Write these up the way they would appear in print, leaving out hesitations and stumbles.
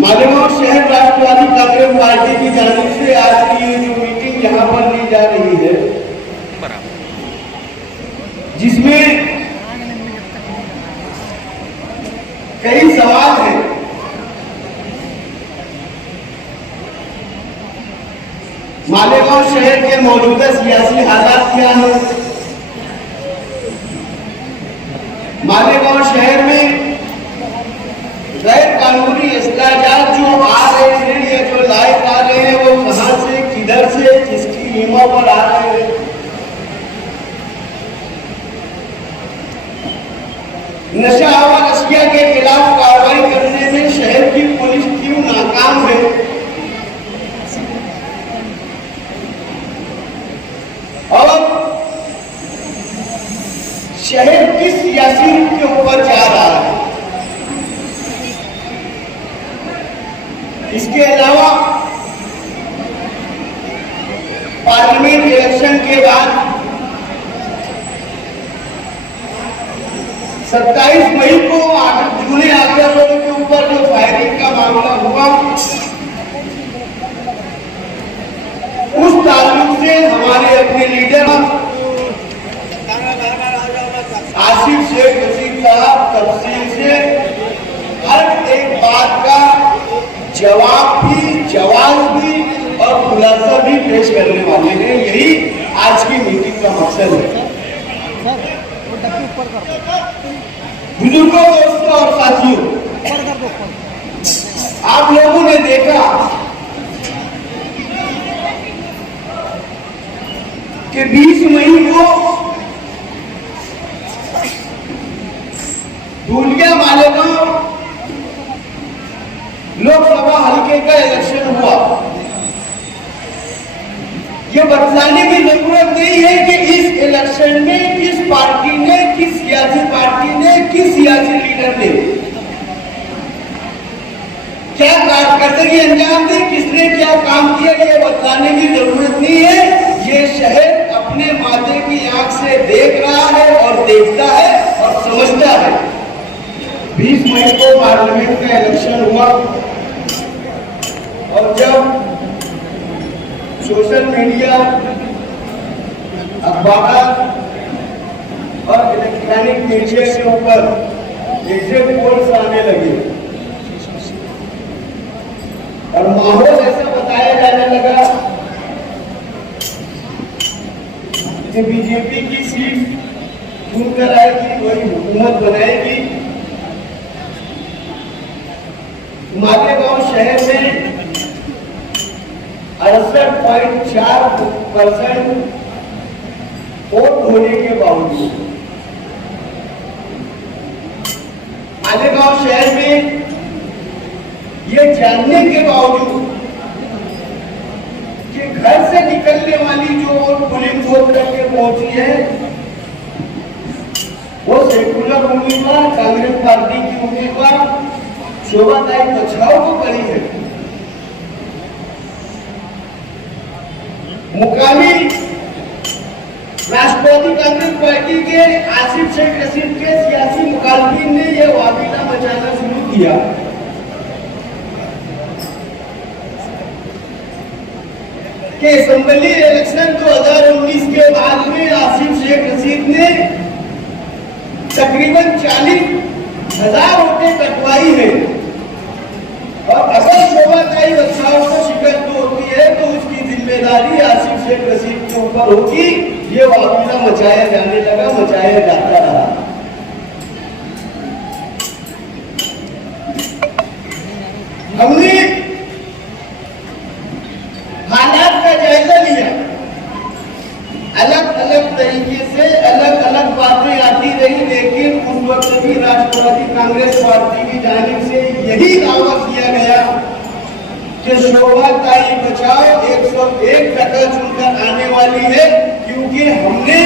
मालेगांव शहर राष्ट्रवादी कांग्रेस पार्टी की जानिब से आज की ये जो मीटिंग यहाँ पर ली जा रही है, जिसमें कई सवाल हैं। मालेगांव शहर के मौजूदा सियासी हालात क्या हैं? मालेगांव शहर में गैर कानूनी इस्तेजाल जो आ रहे हैं या जो लाइव आ रहे हैं, वो कहां से, किधर से, किसकी नीमों पर आ रहे हैं? नशा और अशिया के खिलाफ कार्रवाई करने में शहर की पुलिस क्यों नाकाम है? और शहर किस सियासी रूट के ऊपर जा रहा है? इसके अलावा पार्लियामेंट इलेक्शन के बाद 27 मई को जूने आंकड़ों के ऊपर जो फायरिंग का मामला हुआ, उस ताल्लुक से हमारे अपने लीडर आसिफ शेख रशीद साहब तफसील से हर एक बात का जवाब भी और खुलासा भी पेश करने वाले हैं। यही आज की मीटिंग का मकसद है। बुजुर्गों, दोस्तों और साथियों, आप लोगों ने देखा कि 20 मई को धूलिया मालेगांव लोकसभा हल्के का इलेक्शन हुआ। ये बतलाने की जरूरत नहीं है कि इस इलेक्शन में किस पार्टी ने, किस सियासी पार्टी ने, किस सियासी लीडर ने क्या कारकर्दगी अंजाम दी, किसने क्या काम किया, ये बतलाने की जरूरत नहीं है। ये शहर अपने माथे की आंख से देख रहा है और देखता है और समझता है। 20 मई को पार्लियामेंट का इलेक्शन हुआ और जब सोशल मीडिया, अखबार और इलेक्ट्रॉनिक मीडिया के ऊपर एग्जिट पोल्स आने लगे और माहौल ऐसा बताया जाने लगा कि बीजेपी की सीट चुनकर आएगी, वही हुकूमत बनाएगी। मालेगांव शहर में 68.4% वोट होने के बावजूद मालेगांव शहर में ये जानने के बावजूद कि घर से निकलने वाली जो वोट पोलिंग वोट करके पहुंची है, वो सेकुलर उम्मीदवार, कांग्रेस पार्टी की उम्मीदवार शोभाताई बछाओ को पड़ी है। मुकामी राष्ट्रवादी कांग्रेस पार्टी के आसिफ शेख रशीद के सियासी मुखालिफिन ने यह वादिता मचाना शुरू किया कि असेंबली इलेक्शन 2019 के बाद में आसिफ शेख रशीद ने तकरीबन 40,000 वोटें कटवाई है और अगर शोभाताई बछाओ को शिकस्त होती है तो उसकी जिम्मेदारी आसिफ शेख रशीद के ऊपर होगी। ये वाक़या मचाया जाने लगा, मचाया जाता रहा। हमने हालात का जायजा लिया, अलग अलग तरीके से अलग अलग बातें आती रही, लेकिन उस वक्त भी राष्ट्रवादी कांग्रेस पार्टी की जानिब से यही दावा किया गया कि शोभाताई बचाओ 101% चुनकर आने वाली है, क्योंकि हमने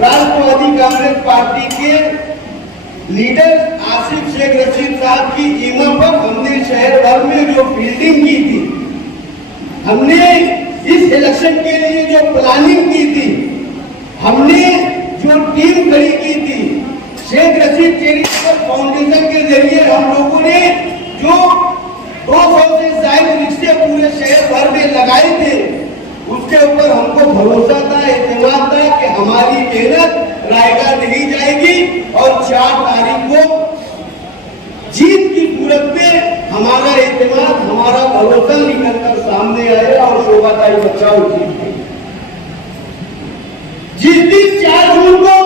राष्ट्रवादी कांग्रेस पार्टी के लीडर आसिफ शेख रशीद साहब की ईमा पर हमने शहर भर में जो फील्डिंग की थी, हमने इस इलेक्शन के लिए जो प्लानिंग की थी, हमने जो टीम खड़ी की थी, शेख रशीद चैरिटेबल फाउंडेशन के जरिए हम लोगों ने जो 200 से ज्यादा रिक्शे पूरे शहर भर में लगाए थे। उसके ऊपर हमको भरोसा था, एतमाद था कि हमारी मेहनत रायगा नहीं जाएगी और 4 तारीख को जीत की सूरत में हमारा एतमाद, हमारा भरोसा निकल कर सामने आया और शोभाताई बचाओ जीत गई। जिस दिन 4 जून को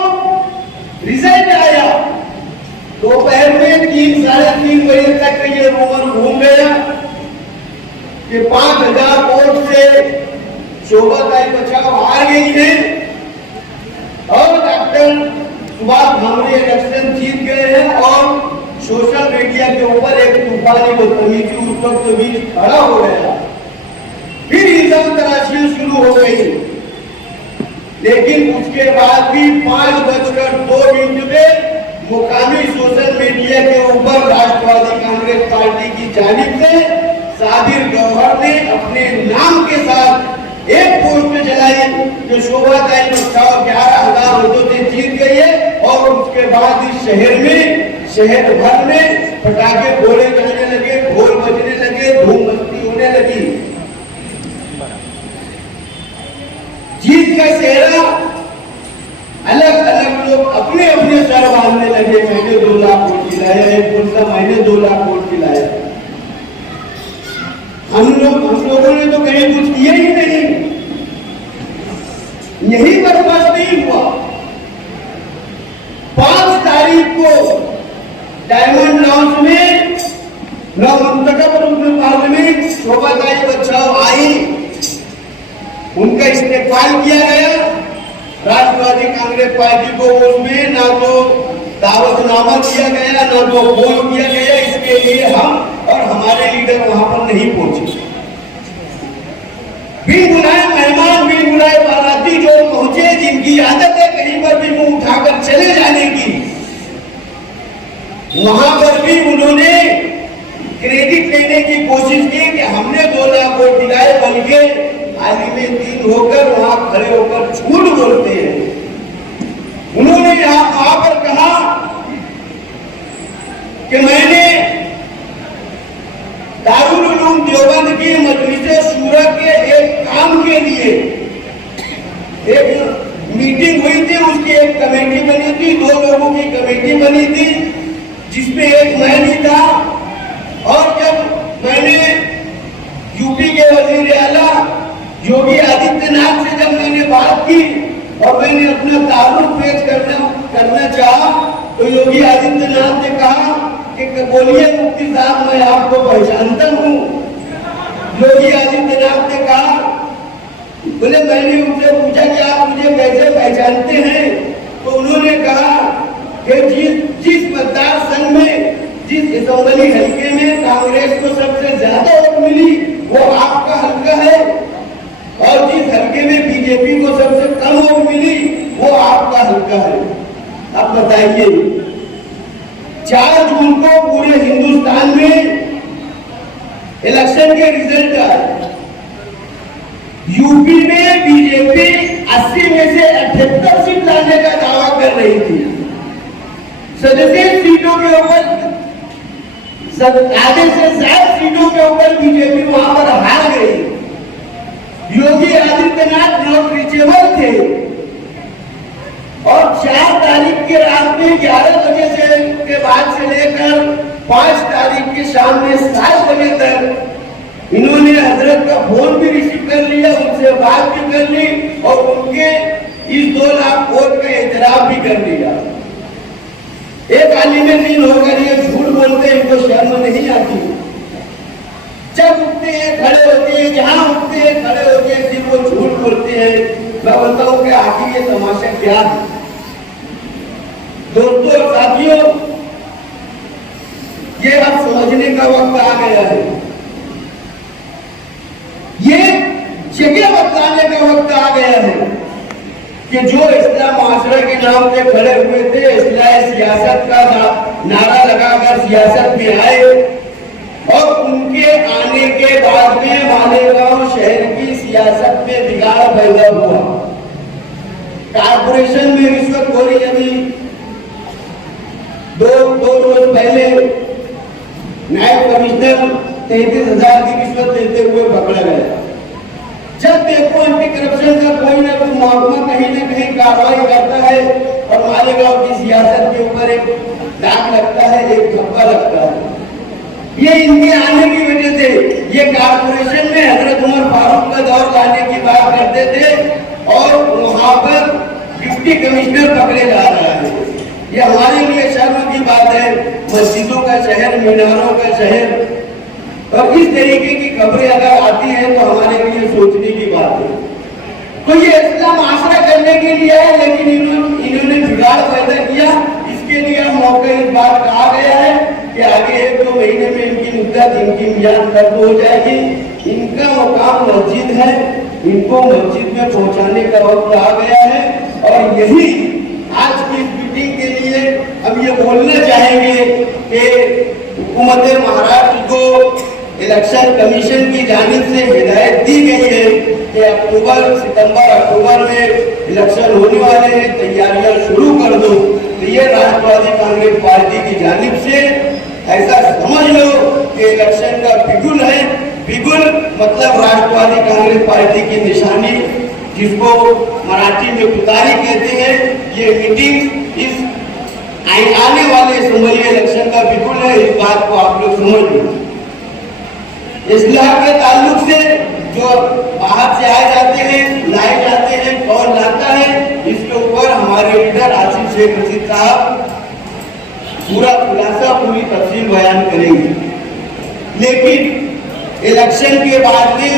रिजल्ट आया, दोपहर में 3 साढ़े 3 बजे तक ये रूमर घूम गया कि 5000 वोट से शोभाताई बचाओ हार गई है और डॉक्टर सुभाष भामरे इलेक्शन जीत गए हैं। और सोशल मीडिया के ऊपर एक तूफानी बदतमीजी उस वक्त भी खड़ा हो गया। फिर इल्जाम तराशी शुरू हो गई, लेकिन उसके बाद भी 5:02 में मुकामी सोशल मीडिया के ऊपर राष्ट्रवादी कांग्रेस पार्टी की जानिब से साबिर गौहर ने अपने नाम के साथ एक पोस्ट चलाई कि शोभाताई बचाओ 11,000 वोटों से जीत गई है। और उसके बाद इस शहर भर में पटाखे फोड़े जाने लगे, ढोल बजने लगे, धूम मस्ती होने लगी। जीत का सेहरा अलग अलग लोग अपने अपने सर बांधने लगे। मैंने 2 लाख वोट दिलाया, एक बोलता मैंने 2 लाख वोट दिलाया। हम लोगों ने तो कहीं कुछ किया ही नहीं। यही बर्बाद नहीं हुआ। 5 तारीख को डायमंड लॉन्च में नवमंतखब रूप में पार्लियामेंट शोभाताई बचाओ आई, उनका इस्तेफाल किया गया। राष्ट्रवादी कांग्रेस पार्टी को उसमें ना तो दावतनामा दिया गया, ना तो फोन किया गया। इसके लिए हम और हमारे लीडर वहां पर नहीं पहुंचे। बिन बुलाए मेहमान, बिन बुलाए बाराती जो पहुंचे, जिनकी आदत है कहीं पर भी मुंह उठाकर चले जाने की, वहां पर भी उन्होंने क्रेडिट लेने की कोशिश की कि हमने 2 लाख वोट दिलाए, बल्कि हाल ही में 3 होकर वहां खड़े होकर झूठ बोलते हैं। उन्होंने वहां पर कहा कि मैंने दारुल उलूम देवबंद की मजलिसे शूरा के एक काम के लिए एक मीटिंग हुई थी, उसकी एक कमेटी बनी थी, 2 लोगों की कमेटी बनी थी, जिसमें एक मैं भी था। और जब मैंने यूपी के वजीर आला योगी आदित्यनाथ से जब मैंने बात की और मैंने अपना तारुफ पेश करना चाहा, तो योगी आदित्यनाथ ने कहा कि बोलिए मुफ्ती साहब, मैं आपको पहचानता हूँ। योगी आदित्यनाथ ने कहा, बोले मैंने उनसे पूछा कि आप मुझे कैसे पहचानते हैं? तो उन्होंने कहा कि जिस मतदार संघ में, जिस असेंबली हल्के में कांग्रेस को सबसे ज्यादा वोट मिली वो आपका हल्का है, और जिस हल्के में बीजेपी को सबसे कम वोट मिली वो आपका हल्का है। अब बताइए, 4 जून को पूरे हिंदुस्तान में इलेक्शन के रिजल्ट आए। यूपी में बीजेपी 80 में से 78 सीट लाने का दावा कर रही थी। 37 सीटों के ऊपर, आधे से ज्यादा सीटों के ऊपर बीजेपी वहां पर हार गई। योगी आदित्यनाथ नॉट रीचेबल थे और 4 तारीख के रात में 11 बजे से के बाद से लेकर 5 तारीख के शाम में 7 बजे तक इन्होंने हजरत का फोन भी रिसीव कर लिया, उनसे बात भी कर ली और उनके इस 2 लाख वोट का एतराफ भी कर लिया। एक आलिम दीन होकर ये झूठ बोलते हैं, इनको शर्म नहीं आती। जब उठते हैं खड़े होते हैं, जहां उठते हैं खड़े होते हैं, फिर वो झूठ बोलते हैं। मैं बोलता हूं कि आखिर ये तमाशा क्या है? दोस्तों और साथियों, ये अब समझने का वक्त आ गया है। ये जगह बताने का वक्त आ गया है कि जो इस्लाम माशरा के नाम से खड़े हुए थे, इस्लाम सियासत का नारा लगाकर सियासत में आए और उनके आने के बाद में मालेगांव शहर की सियासत में बिगाड़ पैदा हुआ। कारपोरेशन में रिश्वतखोरी, अभी दो रोज पहले नायब कमिश्नर 33,000 की रिश्वत लेते हुए पकड़ा गया। जब देखो एंटी करप्शन का कोई ना कोई महकमा कहीं ना कहीं कार्रवाई करता है और मालेगांव की सियासत के ऊपर एक दाग लगता है, एक धब्बा लगता है। ये इनके आने की वजह से ये कारपोरेशन में हजरत उमर फारूक का दौर लाने की बात करते थे और वहां पर डिप्टी कमिश्नर पकड़े जा रहे हैं। ये हमारे लिए शर्म की बात है। मस्जिदों का शहर, मीनारों का शहर, और इस तरीके की खबरें अगर आती हैं तो हमारे लिए सोचने की बात है। तो ये इस्लाम आसरा करने के लिए है, लेकिन इन्होंने बिगाड़ पैदा किया। इसके लिए मौका इस बात कहा गया है कि आगे 1-2 महीने में इनकी मुद्दत, इनकी मियाद खत्म हो जाएगी। इनका मुकाम मस्जिद है, इनको मस्जिद में पहुंचाने का वक्त आ गया है। और यही आज की इस मीटिंग के लिए हम ये बोलना चाहेंगे कि हुकूमत महाराष्ट्र को इलेक्शन कमीशन की जानिब से हिदायत दी गई है कि सितंबर अक्टूबर में इलेक्शन होने वाले हैं, तैयारियां शुरू कर दो। तो ये राष्ट्रवादी कांग्रेस पार्टी की जानिब से ऐसा समझ लो कि इलेक्शन का बिगुल है। बिगुल मतलब राष्ट्रवादी कांग्रेस पार्टी की निशानी, जिसको मराठी में पुतारी कहते हैं। ये मीटिंग इस आने वाले असम्बली इलेक्शन का बिगुल है। इस बात को आप लोग समझ लो। इस्लाह के ताल्लुक से जो बाहर से आए जाते हैं, लाए जाते हैं, कौन लाता है, इसके ऊपर हमारे लीडर आसिफ शेख रशीद साहब पूरा खुलासा, पूरी तफसील बयान करेंगे। लेकिन इलेक्शन के बाद में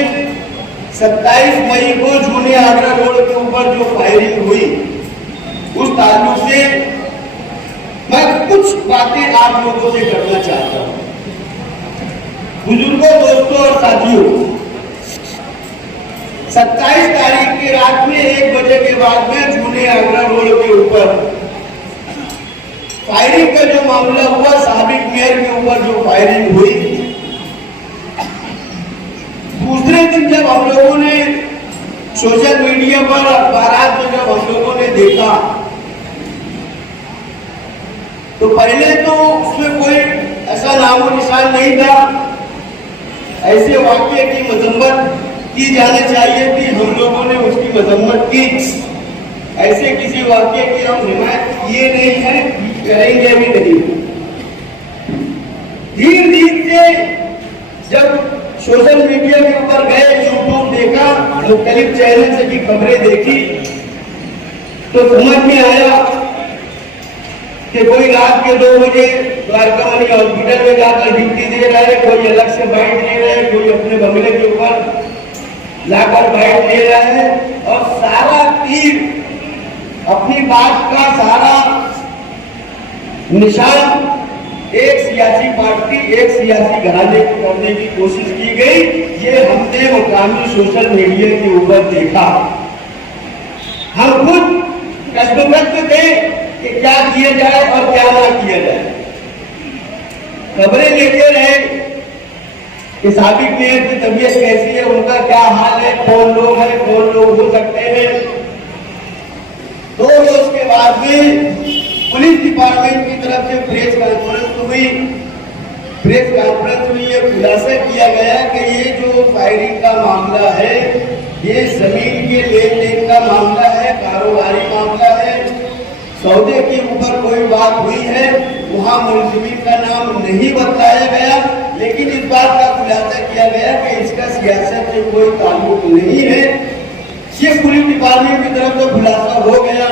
27 मई को जूने आगरा रोड के ऊपर जो फायरिंग हुई, उस ताल्लुक से मैं कुछ बातें आप लोगों से करना चाहता हूँ। बुजुर्गों, दोस्तों और साथियों, 27 तारीख की रात में 1 बजे के बाद में जूने आगरा रोड के ऊपर फायरिंग का जो मामला हुआ, साबिक मेयर के ऊपर जो फायरिंग हुई, दूसरे दिन जब हम लोगों ने सोशल मीडिया पर, अखबारात में जब हम लोगों ने देखा, तो पहले तो उसमें कोई ऐसा नामो निशान नहीं था। ऐसे वाक्य की मजम्मत की जानी चाहिए थी, हम लोगों ने उसकी मजम्मत की। ऐसे किसी वाक्य की हम हिमायत किए नहीं है, करेंगे भी नहीं। धीरे धीरे से जब सोशल मीडिया के ऊपर गए, यूट्यूब देखा, मुख्तलिफ चैनल से भी खबरें देखी, तो समझ में आया कि कोई रात के 2 बजे द्वारकामणि हॉस्पिटल में जाकर ड्यूटी दे रहा है, कोई अलग से बाइट ले रहा है, कोई अपने बंगले के ऊपर लाकर बाइट ले रहा है, और सारा तीर अपनी बात का सारा निशान एक सियासी पार्टी, एक सियासी घराने को करने की कोशिश की गई। ये हमने मुकामी सोशल मीडिया के ऊपर देखा। हम खुद कष्टग्रस्त थे कि क्या किया जाए और क्या ना किया जाए। खबरें लेते रहे कि साबिक मेयर की तबीयत कैसी है, उनका क्या हाल है, कौन लोग हैं, कौन लोग हो सकते हैं। तो उसके बाद में पुलिस डिपार्टमेंट की तरफ से प्रेस कॉन्फ्रेंस हुई। प्रेस कॉन्फ्रेंस में ये खुलासा किया गया कि ये जो फायरिंग का मामला है, ये जमीन के लेन देन का मामला है, कारोबारी मामला है, सौदे के ऊपर कोई बात हुई है। वहां मुलजिमीन का नाम नहीं बताया गया, लेकिन इस बात का खुलासा किया गया कि इसका सियासत से कोई ताल्लुक नहीं है। ये पुलिस डिपार्टमेंट की तरफ से खुलासा हो गया।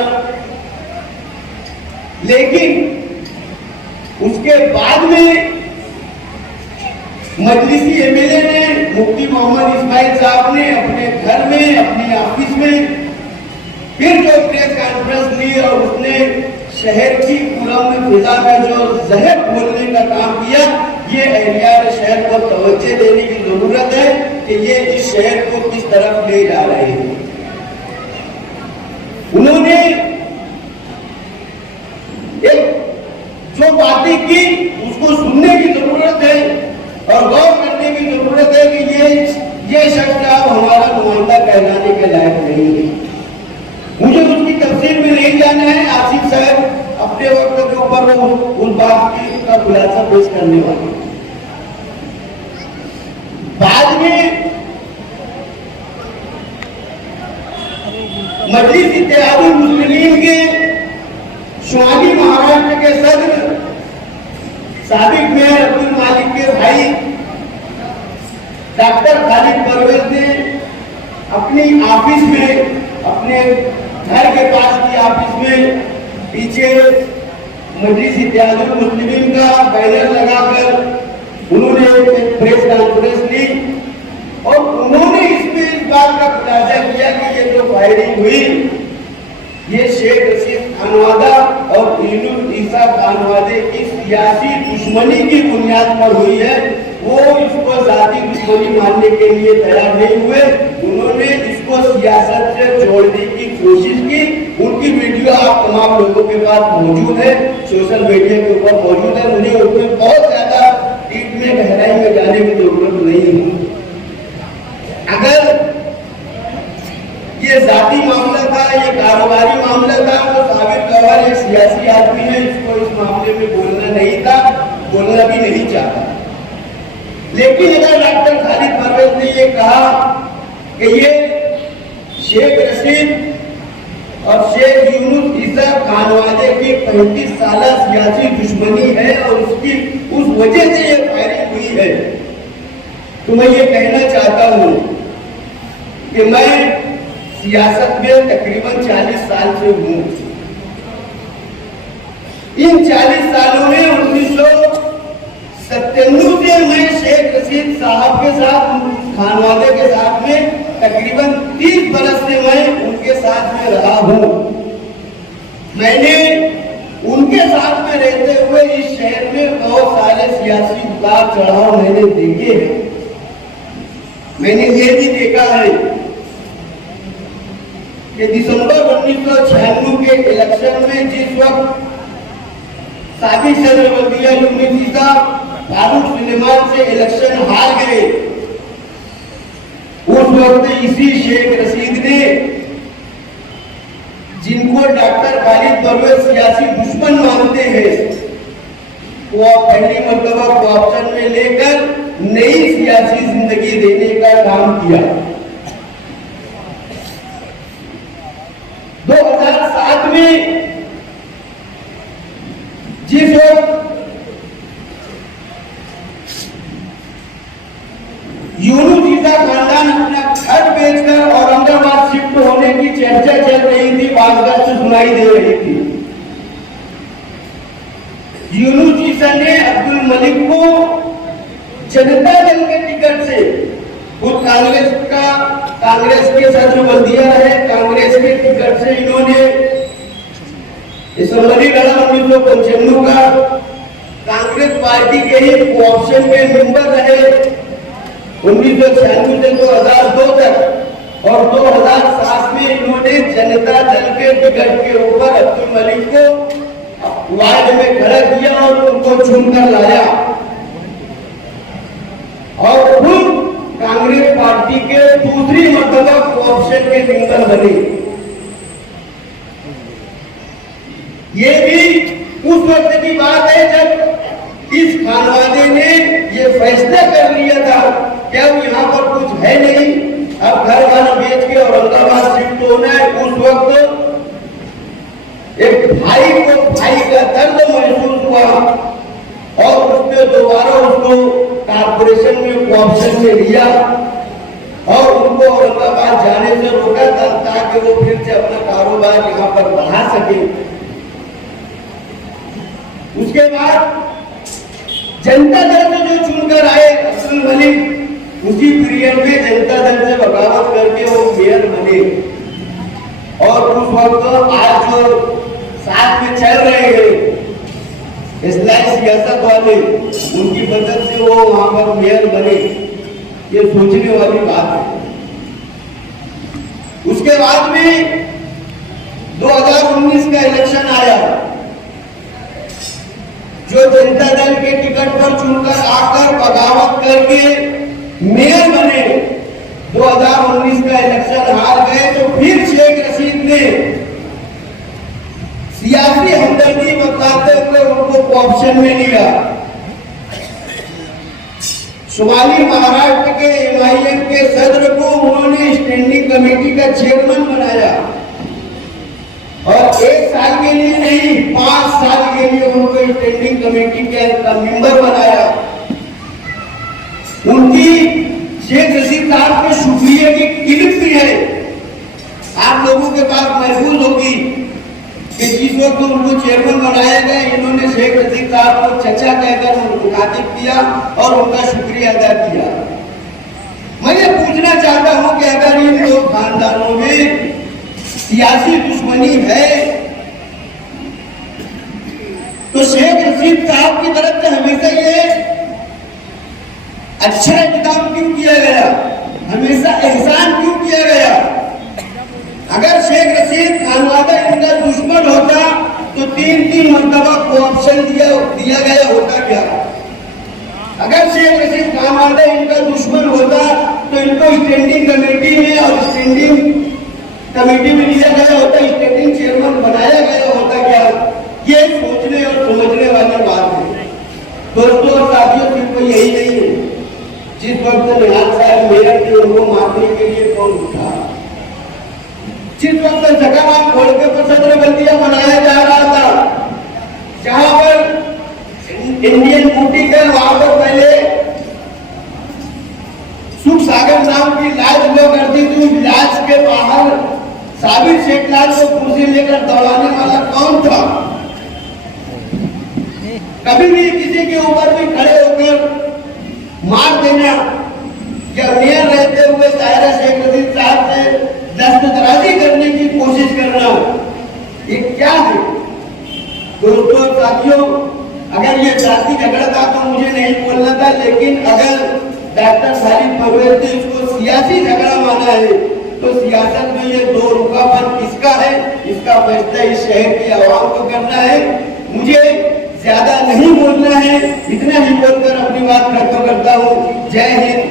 लेकिन उसके बाद में मजलिसी एमएलए ने, मुफ्ती मोहम्मद इस्माइल साहब ने अपने घर में, अपनी ऑफिस में फिर जो प्रेस कॉन्फ्रेंस ली और उसने शहर की पुरअमन फिजा में जो जहर बोलने का काम किया, ये एहलियार शहर को तवज्जो देने की जरूरत है कि ये इस शहर को किस तरफ ले जा रहे हैं। उन्होंने एक जो बातें की उसको सुनने की जरूरत है और गौर करने की जरूरत है कि ये शख्स अब हमारा नुमाइंदा कहलाने के लायक नहीं है। मुझे उसकी तफसील में नहीं जाना है। आसिफ साहब अपने वक्त के ऊपर उस बात की का खुलासा पेश करने वाले। में मजलिस इत्तेहादुल मुस्लिमीन के शुमाली महाराष्ट्र के सदर साबिक मेयर अब्दुल मालिक के भाई डॉक्टर खालिद परवेज ने अपनी ऑफिस में, अपने घर के पास की ऑफिस में पीछे मजलिस इत्तेहादुल मुस्लिमीन का बैनर लगाकर उन्होंने एक प्रेस कॉन्फ्रेंस ली और उन्होंने इसमें इस बात का खुलासा किया कि ये जो फायरिंग हुई ये शेख रशीद खानवादा और यूनुस ईसा खानवादे की सियासी दुश्मनी की बुनियाद पर हुई है। वो इसको जाती दुश्मनी मानने के लिए तैयार नहीं हुए, उन्होंने इसको सियासत से जोड़ने की कोशिश की। उनकी वीडियो आप तमाम लोगों के पास मौजूद है, सोशल मीडिया के ऊपर मौजूद है। मुझे उसमें बहुत ज्यादा डीप में गहराई में जाने की जरूरत नहीं है। अगर ये जाती मामला था, ये कारोबारी मामला था, तो साबिर गवार एक सियासी आदमी है, इसको इस मामले में बोलना नहीं था, बोलना भी नहीं चाहता। लेकिन अगर डॉक्टर खालिद परवेज ने ये कहा कि ये शेख रशीद और शेख यूनुस ईसा खानवादे की 35 साल सियासी दुश्मनी है और उसकी उस वजह से ये फायरिंग हुई है, तो मैं ये कहना चाहता हूं कि मैं सियासत में तकरीबन 40 साल से हूं। इन 40 सालों में 1997 से मैं शेख रशीद साहब के साथ, खानवादे के साथ में तकरीबन 30 बरस से मैं उनके साथ में रहा हूं। मैंने उनके साथ में रहते हुए इस शहर में बहुत सारे सियासी उतार चढ़ाव मैंने देखे हैं। मैंने ये भी देखा है कि दिसंबर 1996 के इलेक्शन में जिस वक्त साबिक सदर बल्दिया यूनुस ईसा फारूक सुलेमान से इलेक्शन हार गए, उस वक्त इसी शेख रशीद ने, जिनको डॉक्टर खालिद परवेज सियासी दुश्मन मानते हैं, वो पहली मर्तबा कोऑप्शन में लेकर नई सियासी जिंदगी देने का काम किया। 2007 में जिस वक्त यूनुस ईसा खानदान अपना घर बेचकर औरंगाबाद शिफ्ट होने की चर्चा चल रही थी, बात सुनाई दे रही थी, यूनुस ईसा ने अब्दुल मलिक को जनता दल के टिकट से, खुद कांग्रेस के सदर बल्दिया है, कांग्रेस के टिकट से इन्होंने असम्बली लड़ा 1995 का, कांग्रेस पार्टी के ही कोऑप्शन में मेंबर रहे 1996 से 2002 तक, और 2007 में इन्होंने जनता दल के टिकट के ऊपर अब्दुल मलिक को वार्ड में खड़ा किया और उनको चुनकर लाया और खुद कांग्रेस पार्टी के दूसरी मर्तबा कोऑप्शन के मेंबर बने। ये भी उस वक्त की बात है जब इस खानवादे ने ये फैसला कर लिया था कि अब यहाँ पर कुछ है नहीं, अब घर वाला बेच के औरंगाबाद शिफ्ट होना है। उस वक्त एक भाई को भाई का दर्द महसूस हुआ और उसने दोबारा उसको कारपोरेशन में कोऑप्शन में लिया और उनको औरंगाबाद जाने से रोका था ताकि वो फिर से अपना कारोबार यहाँ पर बढ़ा सके। उसके बाद जनता दल से जो चुनकर आए अब्दुल मलिक, उसी पीरियड में जनता दल से बगावत करके वो मेयर बने और उस वक्त आज जो साथ में चल रहे हैं इस्लामी सियासत वाले, उनकी मदद से वो वहां पर मेयर बने, ये सोचने वाली बात है। उसके बाद में 2019 का इलेक्शन आया, जो जनता दल के टिकट पर चुनकर आकर बगावत करके मेयर बने, 2019 का इलेक्शन हार गए, तो फिर शेख रशीद ने सियासी हमदर्दी बताते हुए उनको कोऑप्शन में लिया। शुमाली महाराष्ट्र के MIM के सदर को उन्होंने स्टैंडिंग कमेटी का चेयरमैन बनाया और 1 साल के लिए नहीं 5 साल के लिए उनको स्टैंडिंग कमेटी का मेंबर बनाया। उनकी शेख रशीद साहब के शुक्रिया की क्लिप भी है, आप लोगों के पास महफूज होगी कि जिस वक्त उनको चेयरमैन बनाया गया इन्होंने शेख रशीद साहब को चचा कहकर मुखातिब किया और उनका शुक्रिया अदा किया। मैं ये पूछना चाहता हूं कि अगर इन दो खानदानों में सियासी दुश्मनी है तो शेख रशीद साहब की तरफ से हमेशा ये अच्छा इंतजाम क्यों किया गया, हमेशा एहसान क्यों किया गया? अगर शेख रशीद खानवादा इनका दुश्मन होता तो 3-3 मरतबा कोऑप्शन दिया गया होता क्या? अगर शेख रशीद खानवादा इनका दुश्मन होता तो इनको स्टैंडिंग कमेटी में और स्टैंडिंग कमेटी में लिया गया होता, स्टैंडिंग चेयरमैन बनाया गया होता क्या? ये सोचने और समझने वाली बात है दोस्तों और साथियों। सिर्फ यही नहीं है, जिस वक्त निहाल साहब मेरठ के उनको मारने के लिए कौन उठा, जिस वक्त जगह खोल के सदर बल्दिया बनाया जा रहा था, जहां पर इंडियन बूटी कर वहां पर पहले सुख सागर नाम की लाज हुआ करती थी, लाज के बाहर साबिर शेखलाल को कुर्सी लेकर दौड़ाने वाला कौन था? कभी भी किसी के ऊपर भी खड़े होकर मार देना या मेयर रहते हुए ताहिरा शेख रशीद साहब से दस्तदराजी करने की कोशिश करना, ये क्या है दोस्तों साथियों? अगर ये जाति झगड़ा था तो मुझे नहीं बोलना था, लेकिन अगर डॉक्टर खालिद परवेज ने इसको सियासी झगड़ा माना है तो सियासत में ये दो रुखापन किसका है, इसका फैसला इस शहर की आवाम को करना है। मुझे ज्यादा नहीं बोलना है, इतना ही बोलकर अपनी बात खत्म करता हूँ। जय हिंद।